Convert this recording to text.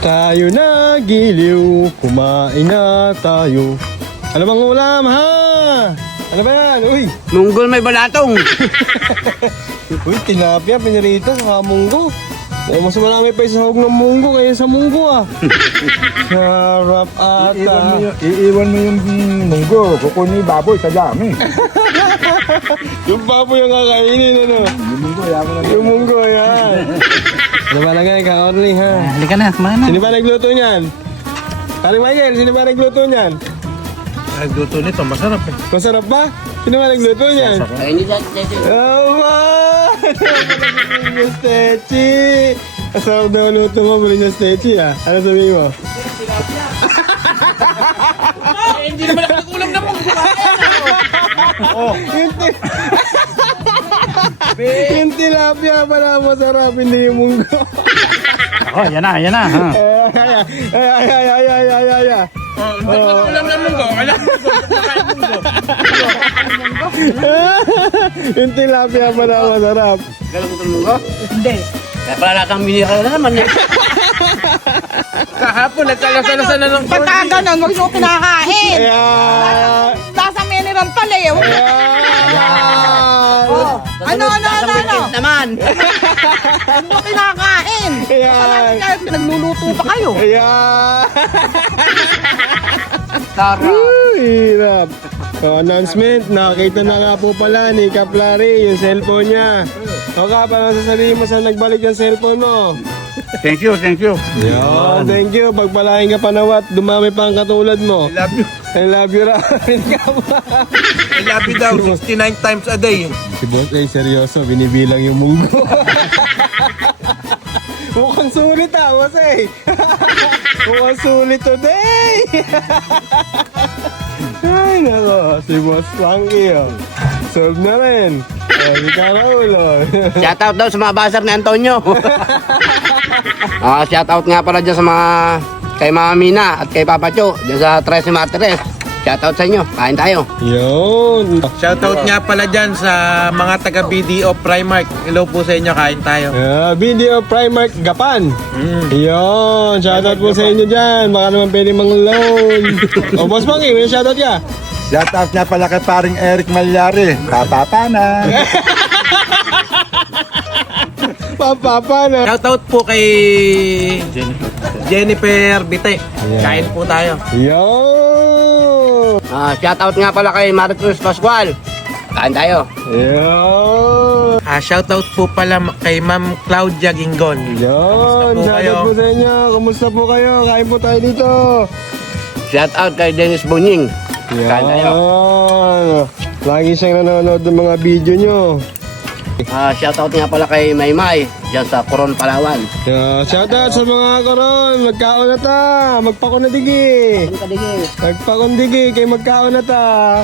Tayo na giliw, kumain na tayo. Ano bang ulam ha? Ano ba yan? Uy! Munggol may balatong. Uy, tilapia, pinirito sa munggo. Mas marami pa isahog ng munggo kaya sa munggo ah. Sarap ata. Iiwan mo yung munggo. Kukunin yung baboy sa dami. Yung baboy yung kakainin, ano? Yung munggo, yaman na. Yung munggo, yan. Ano ba lagay ka, Orly, ha? Halika na, kumain na. Sino ba nagluto niyan? Paring Michael, sino ba nagluto niyan? Nagluto nito, masarap eh. Masarap ba? Sino ba nagluto niyan? Ay, hindi dati. Ama! Malignas Techi! Masarap daw luto mo, malignas Techi ah. Ano sabihin mo? Hindi naman ako ulam na munggo. Oh, yung tilapia pala masarap, hindi yung munggo. Oh, yan na, yan na. Ha? Ay. Ulam na munggo. Alam mo, Yung tilapia pala masarap. galang mo munggo? Hindi. Kaya pala kang binira na naman eh. Kahapon, nagkalasalasan na ng Pagka ganun, huwag nyo kinakain. Kaya... Nasa mineral pala eh. Huwag nyo. Ano? Naman. Huwag nyo kinakain. Ayan. Kaya pinagluluto pa kayo. Ayan. Sarap. Hirap. So, announcement, nakita na nga po pala ni Kap Larry yung cellphone niya. O Kap, ano sasabihin mo sa nagbalik yung cellphone mo? Thank you, thank you. Yo, thank you. Pagpalain ka pa nawat, dumami pa ang katulad mo. I love you. I love you Ramin Kap. I love you daw, 69 times a day. Si Boss ay seryoso, binibilang yung munggo. Mukhang sulit ah, Boss eh. Mukhang sulit today. Ay, nako. Si Boss Frankie, oh. Solve na rin. Oh, si Karaul, oh. Shoutout daw sa mga basar ni Antonio. Shoutout nga pala dyan sa mga kay Mama Mina at kay Papa Cho dyan sa Tres Matres. Shoutout sa inyo. Kain tayo. Yun. Shoutout nga pala dyan sa mga taga BDO Primark. Hello po sa inyo, kain tayo. Video Primark Gapan. Yun. Shoutout po sa inyo dyan. Baka naman pwede mang loan. O, Boss Frankie, may shoutout ka? Shout out nga pala kay paring Eric Malyari. Papapa na. Papa na. Shoutout po kay Jennifer Bite. Kain po tayo. Yun. Shoutout nga pala kay Marcos Pascual. Kain tayo. Yun. Shoutout po pala kay Ma'am Claudia Gingon. Yun. Kumusta po kayo? Shoutout po sa inyo. Kumusta po kayo? Kain po tayo dito. Shoutout kay Dennis Bunying. Kain tayo. Yan. Lagi siyang nanonood ng mga video nyo. Shoutout nga pala kay Maymay dyan sa Coron, Palawan. Shoutout sa mga koron. Magkaon na ta. Magpakon na digi. Magpakon digi. Kay magkaon na ta.